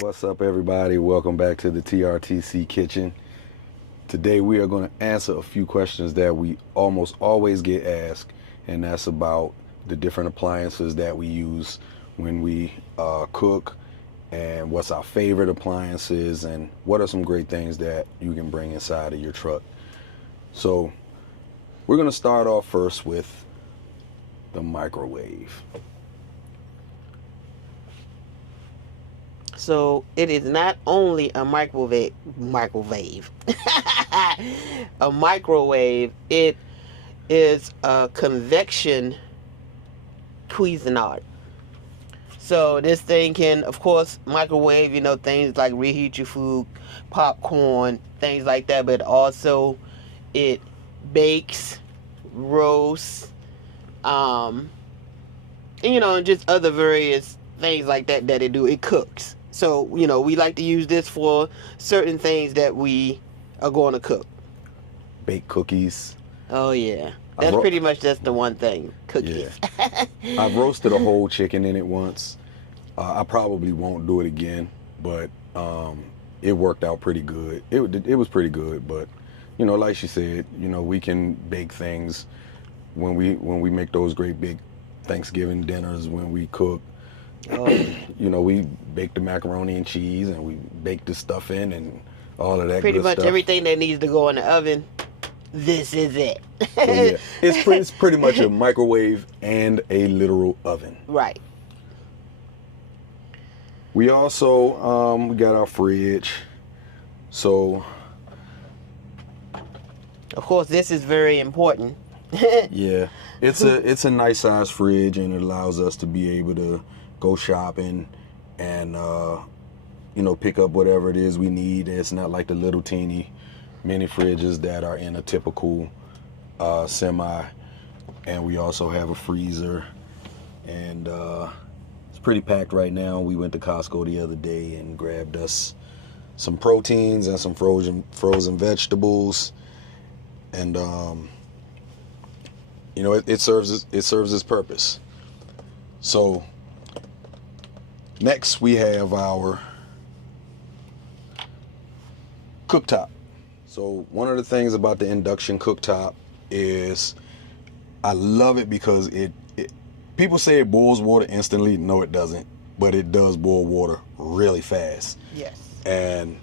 What's up, everybody? Welcome back to the TRTC Kitchen. Today we are going to answer a few questions that we almost always get asked, and that's about the different appliances that we use when we cook, and what's our favorite appliances, and what are some great things that you can bring inside of your truck. So we're going to start off first with the microwave. So it is not only a microwave. A microwave, it is a convection Cuisinart. So this thing can, of course, microwave, things like reheat your food, popcorn, things like that, but also it bakes, roasts, and just other various things like that it do. It cooks. So, we like to use this for certain things that we are going to cook. Bake cookies. Oh, yeah. That's pretty much just the one thing. Cookies. Yeah. I've roasted a whole chicken in it once. I probably won't do it again, but it worked out pretty good. It was pretty good, but, like she said, we can bake things when we make those great big Thanksgiving dinners when we cook. We bake the macaroni and cheese, and we bake the stuffing and all of that pretty good much stuff. Everything that needs to go in the oven, this is it. So, yeah, it's pretty much a microwave and a literal oven. Right. We also we got our fridge. So of course this is very important. Yeah, it's a nice size fridge, and it allows us to be able to go shopping and pick up whatever it is we need. It's not like the little teeny mini fridges that are in a typical semi. And we also have a freezer, and it's pretty packed right now. We went to Costco the other day and grabbed us some proteins and some frozen vegetables, and it serves its purpose. So next we have our cooktop. So one of the things about the induction cooktop is I love it because it people say it boils water instantly. No, it doesn't, but it does boil water really fast. Yes. And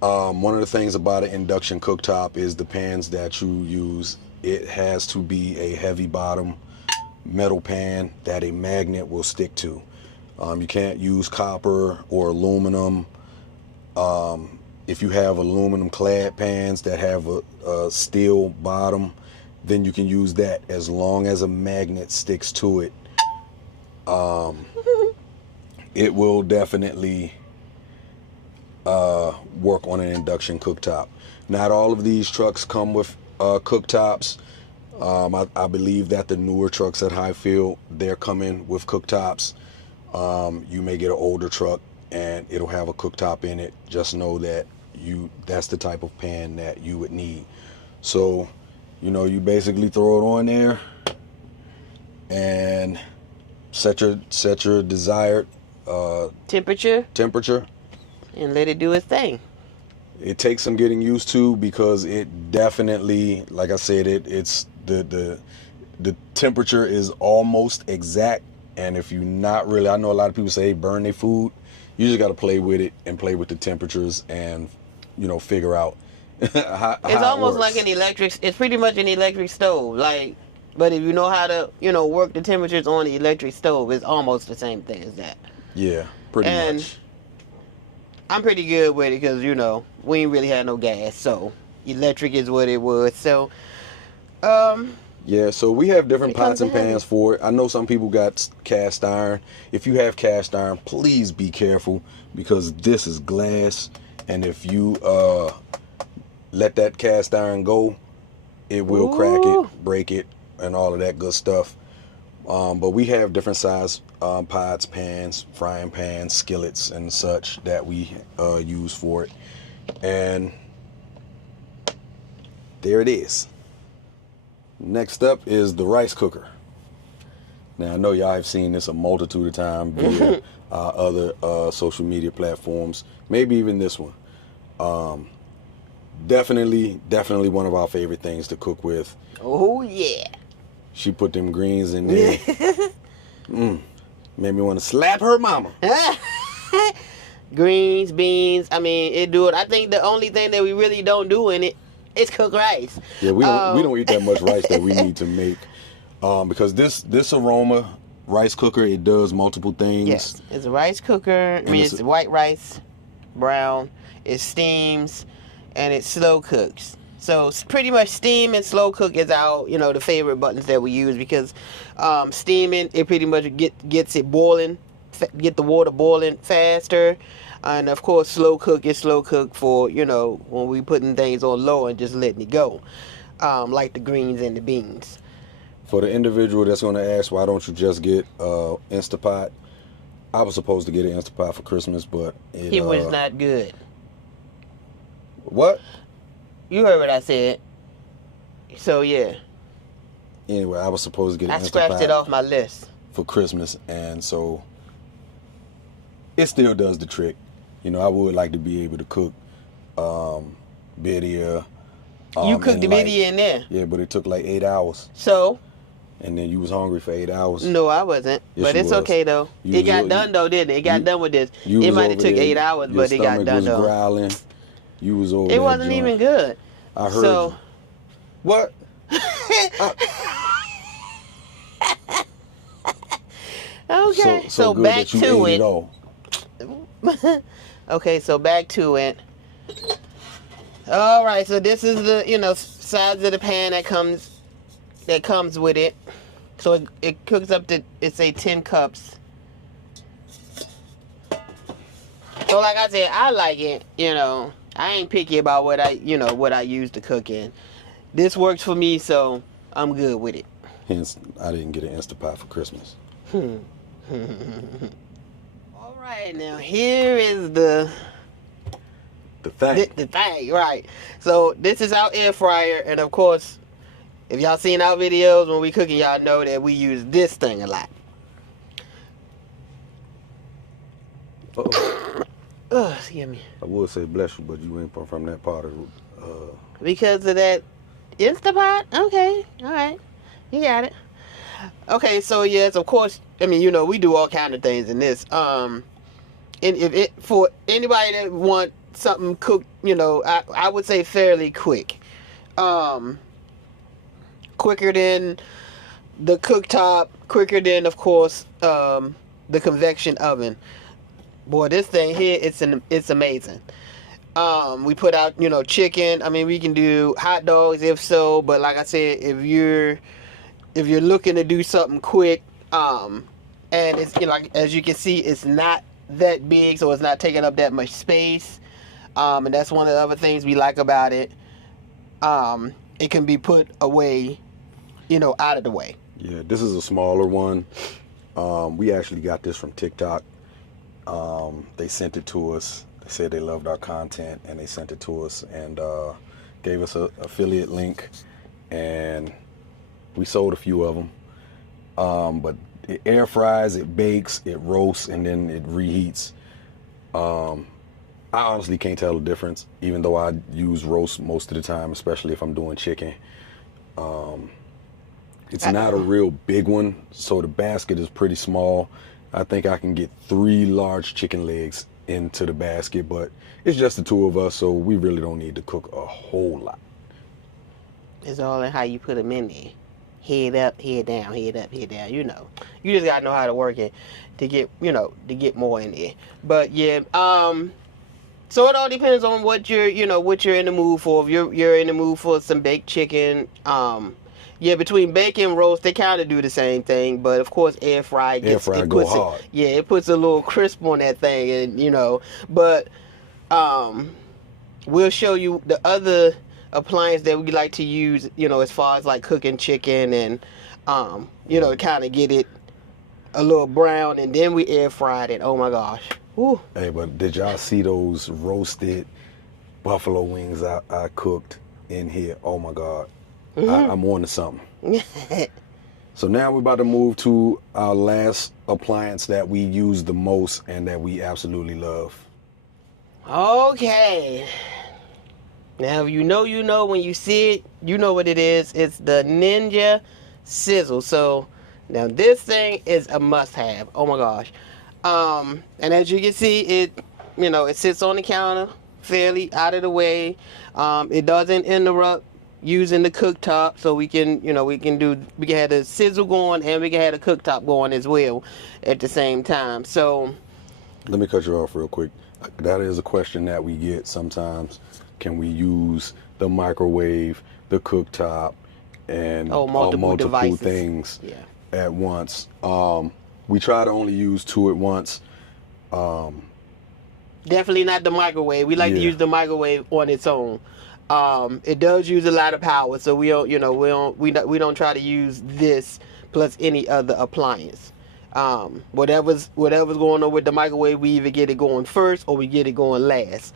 one of the things about an induction cooktop is the pans that you use. It has to be a heavy bottom metal pan that a magnet will stick to. You can't use copper or aluminum. If you have aluminum clad pans that have a steel bottom, then you can use that as long as a magnet sticks to it. It will definitely work on an induction cooktop. Not all of these trucks come with cooktops. I believe that the newer trucks at Highfield, they're coming with cooktops. You may get an older truck and it'll have a cooktop in it. Just know that that's the type of pan that you would need. So, you basically throw it on there and set your desired temperature, and let it do its thing. It takes some getting used to because it definitely, like I said, it's the temperature is almost exact. And if you're not really, I know a lot of people say burn their food. You just got to play with it and play with the temperatures and, figure out how it's almost it works. like it's pretty much an electric stove. But if you know how to, work the temperatures on the electric stove, it's almost the same thing as that. Yeah, pretty much. I'm pretty good with it because, we ain't really had no gas. So electric is what it was. So, yeah, so we have different pots and pans for it. I know some people got cast iron. If you have cast iron, please be careful because this is glass. And if you let that cast iron go, it will crack it, break it, and all of that good stuff. But we have different size pots, pans, frying pans, skillets, and such that we use for it. And there it is. Next up is the rice cooker. Now, I know y'all have seen this a multitude of times via other social media platforms, maybe even this one. Definitely one of our favorite things to cook with. Oh, yeah. She put them greens in there. Made me want to slap her mama. Greens, beans, I mean, it do it. I think the only thing that we really don't do in it is cook rice. Yeah, we don't eat that much rice that we need to make. Because this aroma rice cooker, it does multiple things. Yes, it's a rice cooker. I mean, it's white rice, brown. It steams, and it slow cooks. So pretty much steam and slow cook is our, the favorite buttons that we use, because steaming, it pretty much gets it boiling, get the water boiling faster. And of course, slow cook is slow cook for, when we putting things on low and just letting it go, like the greens and the beans. For the individual that's going to ask, why don't you just get Instapot? I was supposed to get an Instapot for Christmas, but it was not good. What? You heard what I said. So, yeah. Anyway, I was supposed to get an Instapot. I scratched it off my list. For Christmas, and so it still does the trick. I would like to be able to cook birria. You cooked the birria in there? Yeah, but it took like 8 hours. So? And then you was hungry for 8 hours. No, I wasn't. Yes, but it's okay, though. It got done, though, didn't it? It got done with this. It might have took 8 hours, but it got done, though. Growling. You was over It wasn't even good. I heard you. What? Okay, so back to it. Okay, so back to it. All right, so this is the size of the pan that comes with it. So it cooks up to, it's a 10 cups. So like I said, I like it. I ain't picky about what I use to cook in. This works for me, so I'm good with it. Hence, I didn't get an Instapot for Christmas. All right, now here is the thing. The thing, right? So this is our air fryer, and of course, if y'all seen our videos when we cooking, y'all know that we use this thing a lot. Excuse me. I would say bless you, but you ain't from that part of because of that Instapot? Okay, all right, you got it. Okay, so yes, of course. I mean, we do all kind of things in this. And if it, for anybody that want something cooked, I would say fairly quick. Quicker than the cooktop, quicker than, of course, the convection oven. Boy, this thing here, it's amazing. We put out, chicken. I mean, we can do hot dogs if so, but like I said, if you're looking to do something quick, and it's like, as you can see, it's not that big, so it's not taking up that much space. And that's one of the other things we like about it. It can be put away, out of the way. Yeah, this is a smaller one. We actually got this from TikTok. They sent it to us. They said they loved our content, and they sent it to us and gave us an affiliate link, and we sold a few of them. But it air fries, it bakes, it roasts, and then it reheats. I honestly can't tell the difference, even though I use roast most of the time, especially if I'm doing chicken. It's not a real big one, so the basket is pretty small. I think I can get 3 large chicken legs into the basket, but it's just the 2 of us, so we really don't need to cook a whole lot. It's all in how you put them in there. Head up, head down, head up, head down. You just gotta know how to work it to get more in there. But yeah, so it all depends on what you're in the mood for. If you're in the mood for some baked chicken, yeah, between bake and roast, they kind of do the same thing, but of course air fry go hard. It puts a little crisp on that thing, and but we'll show you the other appliance that we like to use, as far as like cooking chicken and kind of get it a little brown, and then we air fried it. Oh my gosh. Woo. Hey, but did y'all see those roasted buffalo wings I cooked in here? Oh my God. Mm-hmm. I'm on to something. So now we're about to move to our last appliance that we use the most and that we absolutely love. Okay. Now, if you know, when you see it, you know what it is. It's the Ninja Sizzle. So, now this thing is a must-have. Oh my gosh. And as you can see, it sits on the counter, fairly out of the way. It doesn't interrupt using the cooktop, so we can have the sizzle going and we can have the cooktop going as well at the same time. So, let me cut you off real quick. That is a question that we get sometimes. Can we use the microwave, the cooktop, and multiple things at once? We try to only use 2 at once. Definitely not the microwave. We like to use the microwave on its own. It does use a lot of power, so we don't try to use this plus any other appliance. Whatever's going on with the microwave, we either get it going first or we get it going last.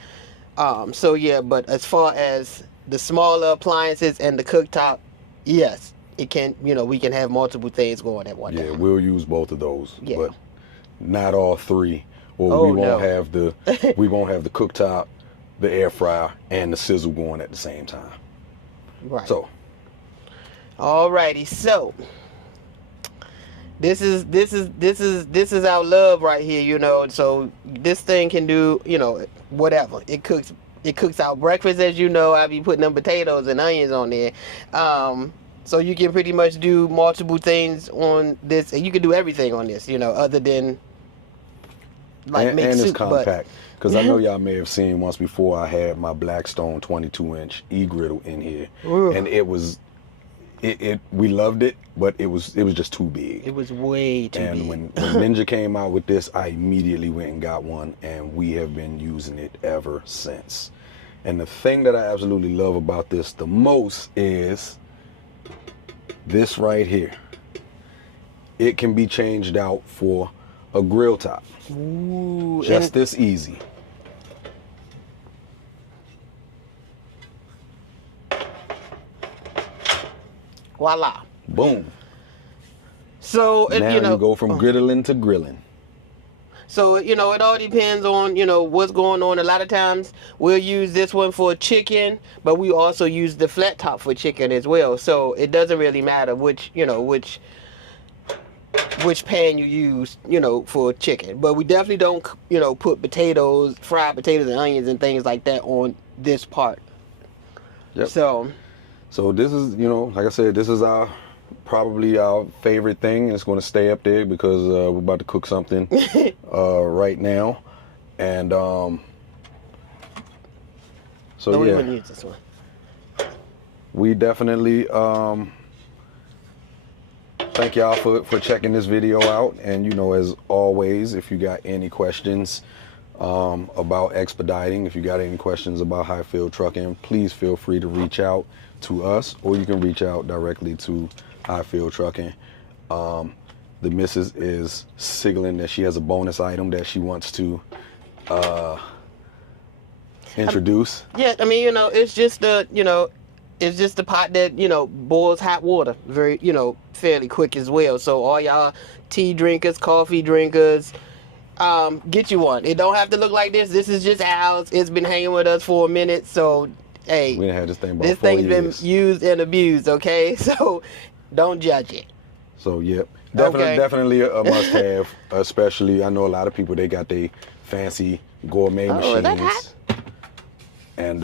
But as far as the smaller appliances and the cooktop, yes, it can, we can have multiple things going at one time. Yeah, we'll use both of those, but not all 3, or we won't have the cooktop, the air fryer, and the sizzle going at the same time. Right. So, alrighty, so this is our love right here, so this thing can do, whatever. It cooks our breakfast, as you know. I be putting them potatoes and onions on there. So you can pretty much do multiple things on this, and you can do everything on this, other than like make soup. And it's compact, because I know y'all may have seen once before I had my Blackstone 22-inch e-griddle in here. Ooh. And it was, we loved it, but it was just too big. It was way too big. And when Ninja came out with this, I immediately went and got one, and we have been using it ever since. And the thing that I absolutely love about this the most is this right here. It can be changed out for a grill top. Ooh, just this easy. Voila. Boom. So now you go from griddling to grilling. So, it all depends on, what's going on. A lot of times we'll use this one for chicken, but we also use the flat top for chicken as well. So it doesn't really matter which pan you use, for chicken. But we definitely don't, put potatoes, fried potatoes and onions and things like that on this part. Yep. So this is, like I said, this is probably our favorite thing. It's going to stay up there because we're about to cook something right now, and we wouldn't use this one. We definitely thank y'all for checking this video out, and as always, if you got any questions about expediting, if you got any questions about high field trucking, please feel free to reach out to us, or you can reach out directly to High Field Trucking. The missus is signaling that she has a bonus item that she wants to introduce. Yeah, I mean, it's just the pot that, boils hot water very, fairly quick as well. So all y'all tea drinkers, coffee drinkers, get you one. It don't have to look like this. This is just ours. It's been hanging with us for a minute. So, hey, we had this thing about 4 years. This thing's been used and abused, okay? So don't judge it. So, yep. Definitely a must-have, especially, I know a lot of people, they got their fancy gourmet machines. Is that hot? And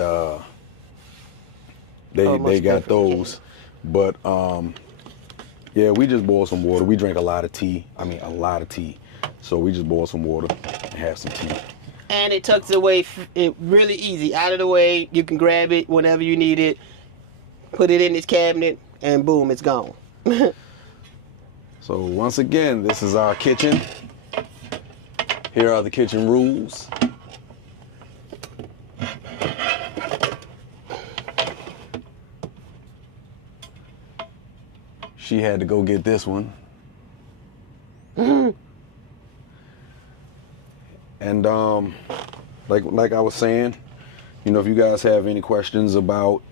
they got those. But, yeah, we just boil some water. We drink a lot of tea. So we just boil some water and have some tea. And it tucks away really easy. Out of the way, you can grab it whenever you need it, put it in this cabinet, and boom, it's gone. So once again, this is our kitchen. Here are the kitchen rules. She had to go get this one. And like I was saying, if you guys have any questions about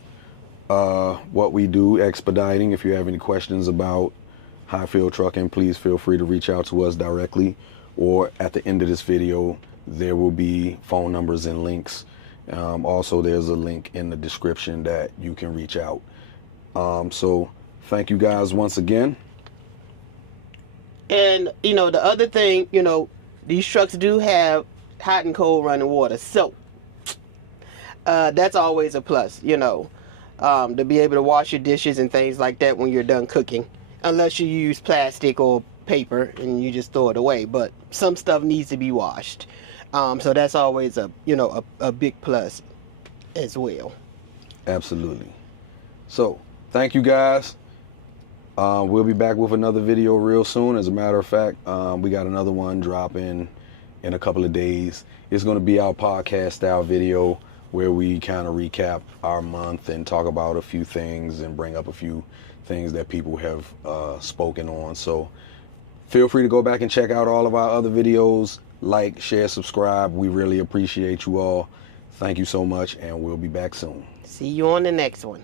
what we do expediting, if you have any questions about Highfield Trucking, please feel free to reach out to us directly, or at the end of this video there will be phone numbers and links. Also, there's a link in the description that you can reach out. So thank you guys once again. And the other thing, these trucks do have hot and cold running water, so that's always a plus, to be able to wash your dishes and things like that when you're done cooking, unless you use plastic or paper and you just throw it away. But some stuff needs to be washed, so that's always a big plus as well. Absolutely. So thank you guys. We'll be back with another video real soon. As a matter of fact, we got another one dropping in a couple of days. It's going to be our podcast style video where we kind of recap our month and talk about a few things and bring up a few things that people have spoken on. So feel free to go back and check out all of our other videos. Like, share, subscribe. We really appreciate you all. Thank you so much, and we'll be back soon. See you on the next one.